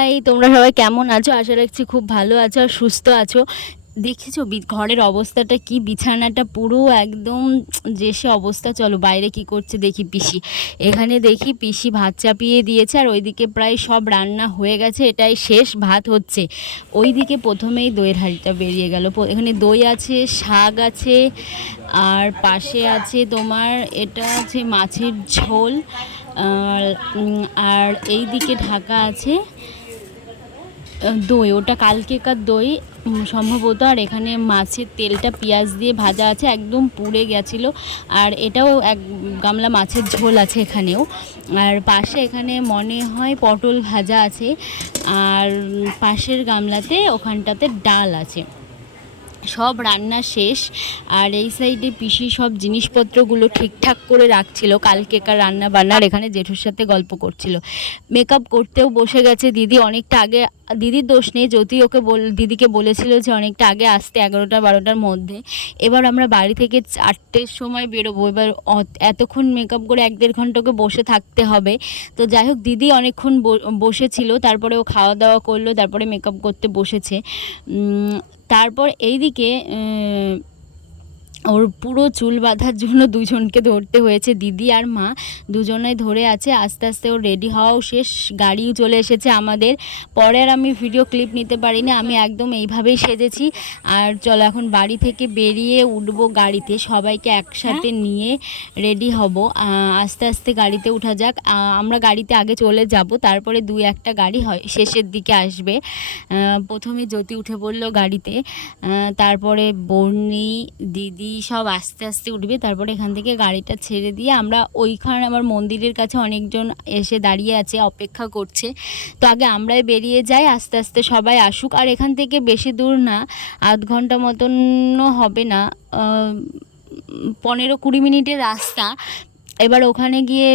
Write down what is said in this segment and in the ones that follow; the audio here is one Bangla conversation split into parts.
হাই, তোমরা সবাই কেমন আছো? আশা রাখছি খুব ভালো আছো আর সুস্থ আছো। দেখেছ ঘরের অবস্থাটা কি? বিছানাটা পুরো একদম যে সে অবস্থা। চলো বাইরে কি করছে দেখি পিসি। এখানে দেখি পিসি ভাত চাপিয়ে দিয়েছে আর ওইদিকে প্রায় সব রান্না হয়ে গেছে। এটাই শেষ, ভাত হচ্ছে। ওইদিকে প্রথমেই দইয়ের হাঁড়িটা বেরিয়ে গেল। এখানে দই আছে, শাক আছে, আর পাশে আছে তোমার, এটা আছে মাছের ঝোল, আর এই দিকে ঢাকা আছে দই, ওটা কালকেকার দই? সম্ভবত আর এখানে মাছের তেলটা পেঁয়াজ দিয়ে ভাজা আছে, একদম পুড়ে গেছিল। আর এটাও এক গামলা মাছের ঝোল আছে এখানেও। আর পাশে এখানে মনে হয় পটল ভাজা আছে, আর পাশের গামলাতে ওখানটাতে ডাল আছে। সব রান্না শেষ, আর এই সাইডে পিসি সব জিনিসপত্রগুলো ঠিকঠাক করে রাখছিল। কালকেকার রান্না বান্নার, এখানে জেঠুর সাথে গল্প করছিল। মেকআপ করতেও বসে গেছে দিদি অনেকটা আগে, দিদির দোষ নেই যদি ওকে বল, দিদিকে বলেছিল যে অনেকটা আগে আসতে এগারোটা বারোটার মধ্যে। এবার আমরা বাড়ি থেকে চারটের সময় বেরোবো। এবার এতক্ষণ মেকআপ করে এক দেড় ঘণ্টা ওকে বসে থাকতে হবে। তো যাই হোক, দিদি অনেকক্ষণ বসেছিল, তারপরে ও খাওয়া দাওয়া করল, তারপরে মেকআপ করতে বসেছে। তারপর এইদিকে উম, ওর পুরো চুল বাঁধার জন্য দুজনকে ধরতে হয়েছে দিদি আর মা। দুজনে ধরে আছে আস্তে আস্তে ওর রেডি হওয়াও শেষ গাড়িও চলে এসেছে আমাদের। পরে আর আমি ভিডিও ক্লিপ নিতে পারিনি আমি একদম এইভাবেই সেজেছি। আর চলো এখন বাড়ি থেকে বেরিয়ে উঠবো গাড়িতে সবাইকে একসাথে নিয়ে রেডি হব। আস্তে আস্তে গাড়িতে উঠা যাক। আমরা গাড়িতে আগে চলে যাব তারপরে দুই একটা গাড়ি হয় শেষের দিকে আসবে। প্রথমে জ্যোতি উঠে পড়ল গাড়িতে। তারপরে বর্ণি দিদি সব আস্তে আস্তে উঠবে, তারপর এখান থেকে গাড়িটা ছেড়ে দিয়ে আমরা ওইখানে আমার মন্দিরের কাছে অনেকজন এসে দাঁড়িয়ে আছে, অপেক্ষা করছে। তো আগে আমরাই বেরিয়ে যাই, আস্তে আস্তে সবাই আসুক। আর এখান থেকে বেশি দূর না, আধ ঘণ্টা মতনও হবে না পনেরো কুড়ি মিনিটের রাস্তা। এবার ওখানে গিয়ে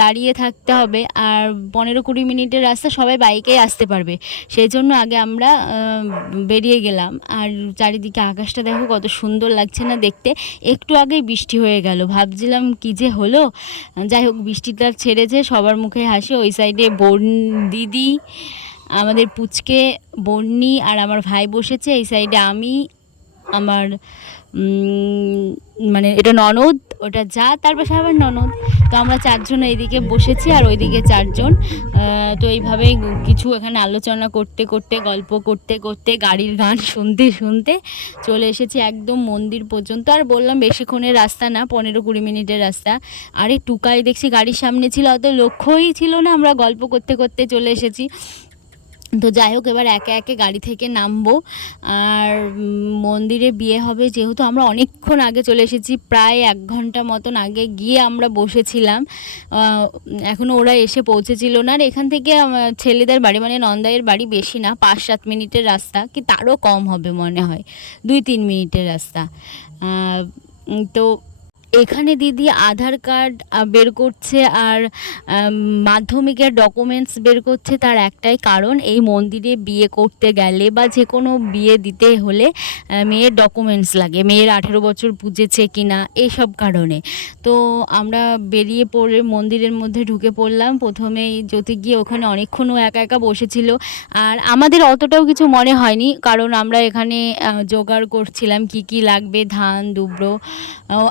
দাঁড়িয়ে থাকতে হবে। আর পনেরো কুড়ি মিনিটের রাস্তা সবাই বাইকেই আসতে পারবে। সেই জন্য আগে আমরা বেরিয়ে গেলাম। আর চারিদিকে আকাশটা দেখো কত সুন্দর লাগছে না দেখতে। একটু আগেই বৃষ্টি হয়ে গেল। ভাবছিলাম কি যে হলো। যাই হোক বৃষ্টিটা ছেড়েছে। সবার মুখে হাসি। ওই সাইডে বোন দিদি, আমাদের পুচকে বন্নি আর আমার ভাই বসেছে। এই সাইডে আমি, আমার মানে এটা ননদ ওটা যা, তার পাশে আবার ননদ। তো আমরা চারজন এইদিকে বসেছি আর ওইদিকে চারজন। তো এইভাবে কিছু এখানে আলোচনা করতে করতে, গল্প করতে করতে, গাড়ির গান শুনতে শুনতে চলে এসেছি একদম মন্দির পর্যন্ত। আর বললাম বেশিক্ষণের রাস্তা না, পনেরো কুড়ি মিনিটের রাস্তা। আরে টুকাই দেখছি গাড়ির সামনে ছিল, অত লক্ষ্যই ছিল না। আমরা গল্প করতে করতে চলে এসেছি। তো যাই হোক, এবার একে একে গাড়ি থেকে নামবো। আর মন্দিরে বিয়ে হবে যেহেতু আমরা অনেকক্ষণ আগে চলে এসেছি, প্রায় এক ঘণ্টা মতন আগে গিয়ে আমরা বসেছিলাম। এখনও ওরা এসে পৌঁছেছিল না। আর এখান থেকে ছেলেদের বাড়ি মানে নন্দাইয়ের বাড়ি বেশি না, পাঁচ সাত মিনিটের রাস্তা, কি তারও কম হবে মনে হয়, দুই তিন মিনিটের রাস্তা। তো এখানে দিদি আধার কার্ড বের করছে আর মাধ্যমিকের ডকুমেন্টস বের করছে তার একটাই কারণ এই মন্দিরে বিয়ে করতে গেলে বা যে কোনো বিয়ে দিতে হলে মেয়ের ডকুমেন্টস লাগে। মেয়ের আঠেরো বছর পুজেছে কি না এইসব কারণে। তো আমরা বেরিয়ে পড়ে মন্দিরের মধ্যে ঢুকে পড়লাম। প্রথমেই জ্যোতি গিয়ে ওখানে অনেকক্ষণও একা একা বসেছিল। আর আমাদের অতটাও কিছু মনে হয়নি কারণ আমরা এখানে জোগাড় করছিলাম কি কি লাগবে ধান দুব্রো আহ,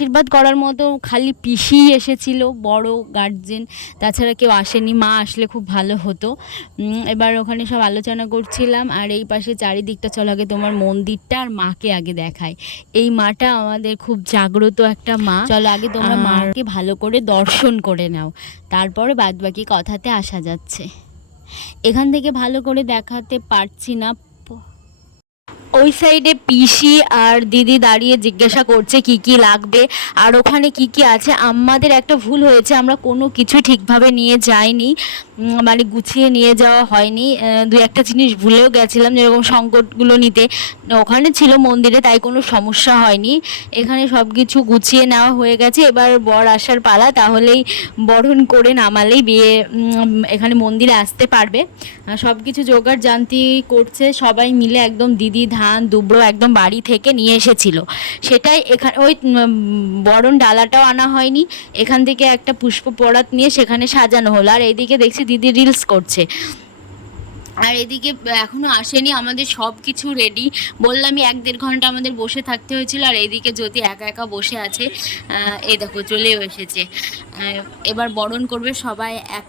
আশীর্বাদ করার মতো খালি পিসি এসেছিল বড় গার্জেন তাছাড়া কেউ আসেনি মা আসলে খুব ভালো হতো। এবার ওখানে সব আলোচনা করছিলাম আর এই পাশে চারিদিকটা চলো আগে তোমার মন্দিরটা আর মাকে আগে দেখায় এই মাটা আমাদের খুব জাগ্রত একটা মা। চলো আগে তোমরা মাকে ভালো করে দর্শন করে নাও। তারপরে বাদ বাকি কথাতে আসা যাচ্ছে। এখান থেকে ভালো করে দেখাতে পারছি না ওই সাইডে পিসি আর দিদি দাঁড়িয়ে জিজ্ঞাসা করছে কি কি লাগবে, আর ওখানে কি কি আছে। আমাদের একটা ভুল হয়েছে, আমরা কোনো কিছু ঠিকভাবে নিয়ে যাইনি। মানে গুছিয়ে নিয়ে যাওয়া হয়নি। দু একটা জিনিস ভুলেও গেছিলাম, যেরকম সংকটগুলো নিতে। ওখানে ছিল মন্দিরে, তাই কোনো সমস্যা হয়নি। এখানে সব কিছু গুছিয়ে নেওয়া হয়ে গেছে। এবার বর আসার পালা, তাহলেই বরণ করে নামালেই বিয়ে এখানে মন্দিরে আসতে পারবে। সব কিছু জোগাড় জানতি করছে, সবাই মিলে একদম দিদি, ধান, দুব্রো একদম বাড়ি থেকে নিয়ে এসেছিল। সেটাই এখানে, ওই বরণ ডালাটাও আনা হয়নি। এখান থেকে একটা পুষ্প পরাত নিয়ে সেখানে সাজানো হলো। আর এইদিকে দেখছি দিদি রিলস করছে। আর এদিকে এখনও আসেনি, আমাদের সব কিছু রেডি বললামই এক দেড় ঘণ্টা আমাদের বসে থাকতে হয়েছিল, আর এদিকে যদি একা একা বসে আছে। এই দেখো, চলেও এসেছে। এবার বরণ করবে সবাই এক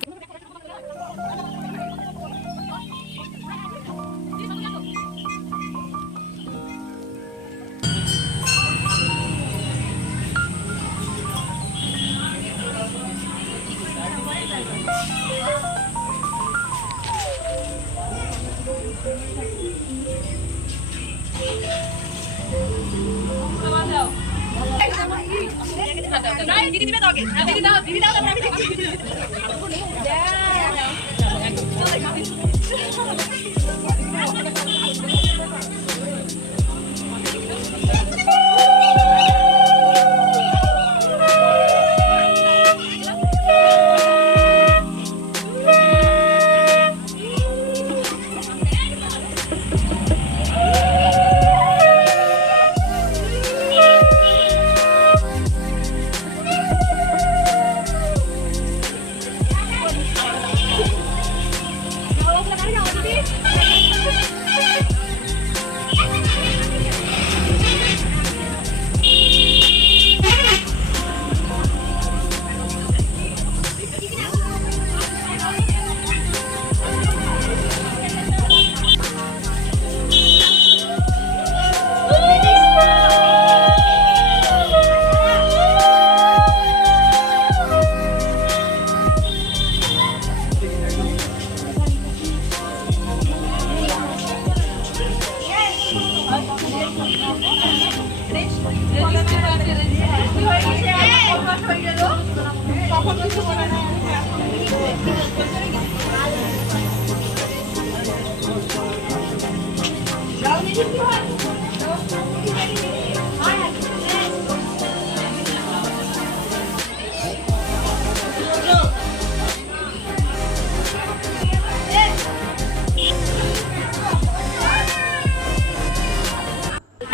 Thank you.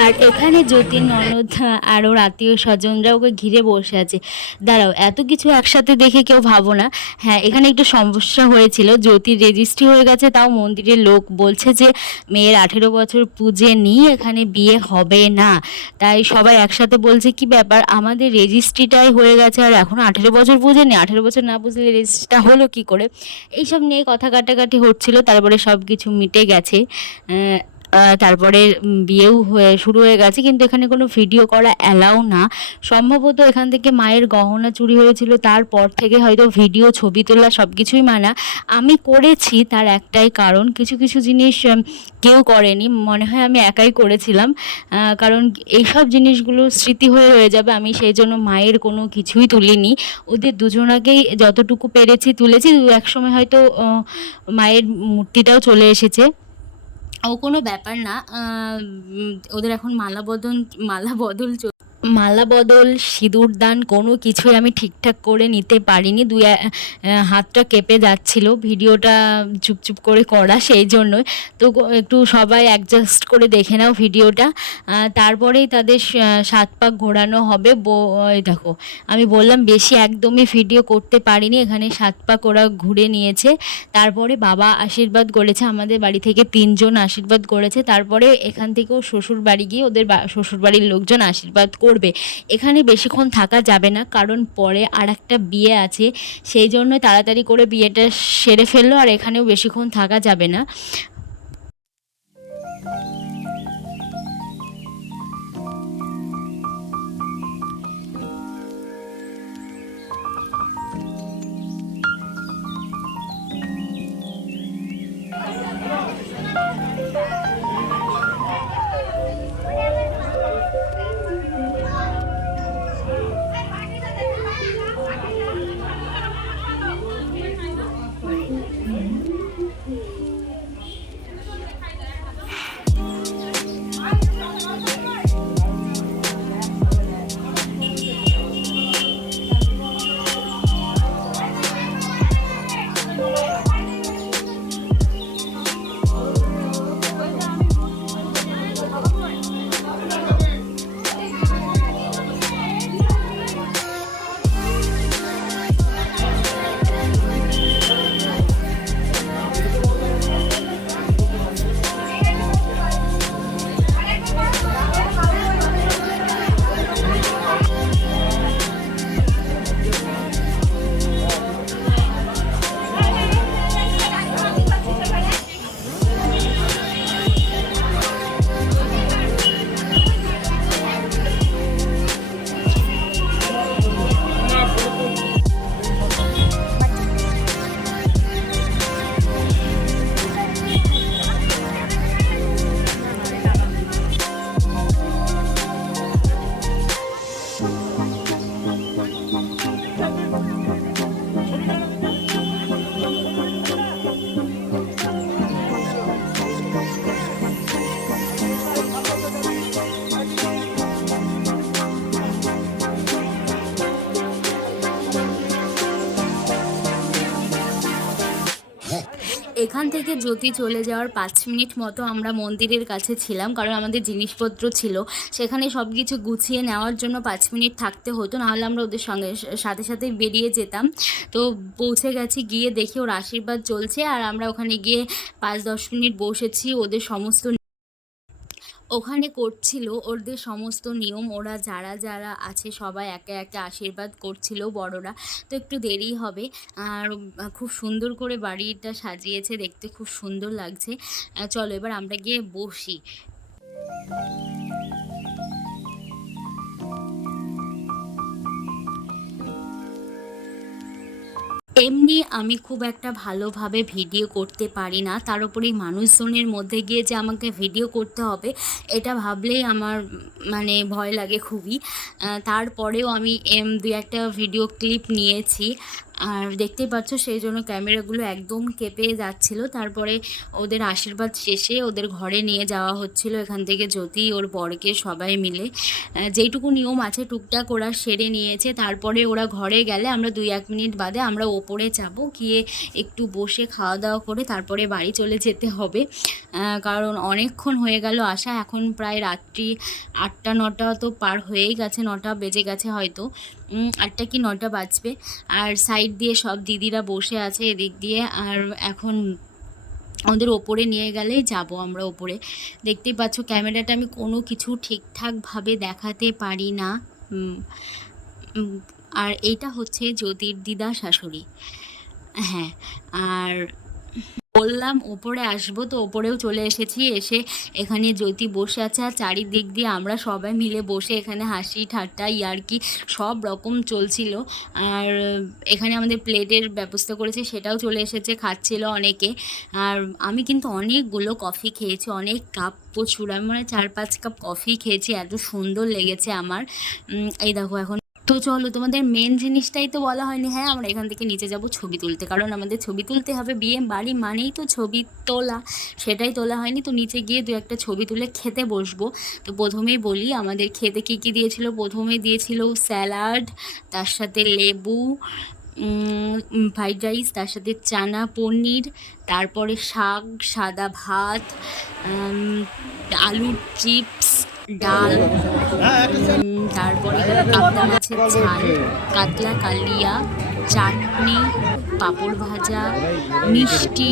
আর এখানে জ্যোতির ননদ আর ওর আত্মীয় স্বজনরা ওকে ঘিরে বসে আছে। দাঁড়াও, এত কিছু একসাথে দেখে কেউ ভাবো না। হ্যাঁ এখানে একটু সমস্যা হয়েছিল, জ্যোতির রেজিস্ট্রি হয়ে গেছে, তাও মন্দিরের লোক বলছে যে, মেয়ের আঠেরো বছর পুজে নিয়ে এখানে বিয়ে হবে না। তাই সবাই একসাথে বলছে, কি ব্যাপার? আমাদের রেজিস্ট্রিটাই হয়ে গেছে আর এখন আঠেরো বছর পুজে নেই, আঠেরো বছর না বুঝলে রেজিস্ট্রিটা হলো কি করে? এইসব নিয়ে কথা কাটাকাটি হচ্ছিল, তারপরে সব কিছু মিটে গেছে। তারপরে বিয়েও হয়ে শুরু হয়ে গেছে, কিন্তু এখানে কোনো ভিডিও করা অ্যালাউ না। সম্ভবত এখান থেকে মায়ের গহনা চুরি হয়েছিল, তারপর থেকে হয়তো ভিডিও ছবি তোলা সব কিছুই মানা। আমি করেছি, তার একটাই কারণ, কিছু কিছু জিনিস কেউ করেনি। মনে হয় আমি একাই করেছিলাম কারণ এইসব জিনিসগুলো স্মৃতি হয়ে রয়ে যাবে। আমি সেই জন্য মায়ের কোনো কিছুই তুলিনি। ওদের দুজনাকেই যতটুকু পেরেছি তুলেছি। এক সময় হয়তো মায়ের মূর্তিটাও চলে এসেছে। ও কোনো ব্যাপার না ওদের এখন মালা বদল মালা বদল মালা বদল, সিঁদুর দান, কোনো কিছুই আমি ঠিকঠাক করে নিতে পারিনি। দুই হাতটা কেঁপে যাচ্ছিল। ভিডিওটা চুপচুপ করে করা সেই জন্যই। তো একটু সবাই অ্যাডজাস্ট করে দেখে নাও ভিডিওটা। তারপরেই তাদের সাত পাক ঘোরানো হবে। দেখো, আমি বললাম বেশি একদমই ভিডিও করতে পারিনি। এখানে সাত পাক ওরা ঘুরে নিয়েছে। তারপরে বাবা আশীর্বাদ করেছে, আমাদের বাড়ি থেকে তিনজন আশীর্বাদ করেছে। তারপরে এখান থেকেও শ্বশুর বাড়ি গিয়ে ওদের শ্বশুর বাড়ির লোকজন আশীর্বাদ করবে। এখানে বেশিক্ষণ থাকা যাবে না, কারণ পরে আর একটা বিয়ে আছে, সেই জন্য তাড়াতাড়ি করে বিয়েটা সেরে ফেলল, আর এখানেও বেশিক্ষণ থাকা যাবে না। এখান থেকে জ্যোতি চলে যাওয়ার পাঁচ মিনিট মতো আমরা মন্দিরের কাছে ছিলাম, কারণ আমাদের জিনিসপত্র ছিল। সেখানে সব কিছু গুছিয়ে নেওয়ার জন্য পাঁচ মিনিট থাকতে হতো, নাহলে আমরা ওদের সঙ্গে সাথে সাথে বেরিয়ে যেতাম। তো পৌঁছে গেছি, গিয়ে দেখি ওর আশীর্বাদ চলছে, আর আমরা ওখানে গিয়ে পাঁচ দশ মিনিট বসেছি, ওদের সমস্ত ওখানে করছিল ওদের সমস্ত নিয়ম। ওরা যারা যারা আছে সবাই একে একে আশীর্বাদ করছিল বড়রা। তো একটু দেরি হবে। আর খুব সুন্দর করে বাড়িটা সাজিয়েছে, দেখতে খুব সুন্দর লাগছে। চলো এবার আমরা গিয়ে বসি। এমনি আমি খুব একটা ভালোভাবে ভিডিও করতে পারি না। তার উপরেই মানুষজনের মধ্যে গিয়ে যে আমাকে ভিডিও করতে হবে, এটা ভাবলেই আমার মানে ভয় লাগে খুবই। তারপরেও আমি এম দু একটা ভিডিও ক্লিপ নিয়েছি। আর দেখতেই পাচ্ছ সেই জন্য ক্যামেরাগুলো একদম কেঁপে যাচ্ছিল। তারপরে ওদের আশীর্বাদ শেষে ওদের ঘরে নিয়ে যাওয়া হচ্ছিল এখান থেকে জ্যোতি, ওর বরকে সবাই মিলে। যেইটুকু নিয়ম আছে টুকটাক ওরা সেরে নিয়েছে। তারপরে ওরা ঘরে গেলে আমরা দুই এক মিনিট বাদে আমরা ওপরে যাব, গিয়ে একটু বসে খাওয়া দাওয়া করে তারপরে বাড়ি চলে যেতে হবে। কারণ অনেকক্ষণ হয়ে গেল আসা এখন প্রায় রাত্রি আটটা, নটা তো পার হয়েই গেছে, নটা বেজে গেছে হয়তো। আটটা কি নটা বাজবে। আর সাইড দিয়ে সব দিদিরা বসে আছে এদিক দিয়ে। আর এখন ওদের ওপরে নিয়ে গেলেই যাব আমরা ওপরে। দেখতেই পাচ্ছ ক্যামেরাটা আমি কোনো কিছু ঠিকঠাকভাবে দেখাতে পারি না। আর এইটা হচ্ছে জ্যোতির দিদা শাশুড়ি। হ্যাঁ আর বললাম, ওপরে আসব তো, ওপরেও চলে এসেছি। এসে এখানে জ্যোতি বসে আছে আর চারিদিক দিয়ে আমরা সবাই মিলে বসে এখানে হাসি ঠাট্টা, ইয়ার্কি সব রকম চলছিল। আর এখানে আমাদের প্লেটের ব্যবস্থা করেছে, সেটাও চলে এসেছে, খাচ্ছিল অনেকে। আর আমি কিন্তু অনেকগুলো কফি খেয়েছি, অনেক কাপ প্রচুর। আমি মানে চার পাঁচ কাপ কফি খেয়েছি, এত সুন্দর লেগেছে আমার। এই দেখো এখন তো চলো, তোমাদের মেন জিনিসটাই তো বলা হয়নি। হ্যাঁ আমরা এখান থেকে নিচে যাব ছবি তুলতে। কারণ আমাদের ছবি তুলতে হবে। বিয়ে, বাড়ি মানেই তো ছবি তোলা। সেটাই তোলা হয়নি। তো নিচে গিয়ে দু একটা ছবি তুলে খেতে বসবো। তো প্রথমেই বলি, আমাদের খেতে কী কী দিয়েছিল? প্রথমে দিয়েছিল স্যালাড, তার সাথে লেবু ফ্রাইড রাইস, তার সাথে চানা পনির, তারপরে শাক, সাদা ভাত আলুর চিপস ডাল তারপরে কাতলা মাছের ঝাল, কাতলা কালিয়া, চাটনি, পাঁপড় ভাজা, মিষ্টি,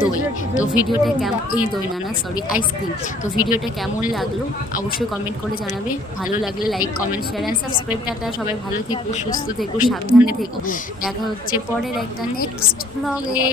দই। তো ভিডিওটা কেমন এই দই না না সরি আইসক্রিম তো ভিডিওটা কেমন লাগল অবশ্যই কমেন্ট করে জানাবে। ভালো লাগলে like comment share and subscribe tata, সবাই ভালো থেকো, সুস্থ থেকো, সাবধানে থেকো। দেখা হচ্ছে পরের একটা নেক্সট ব্লগে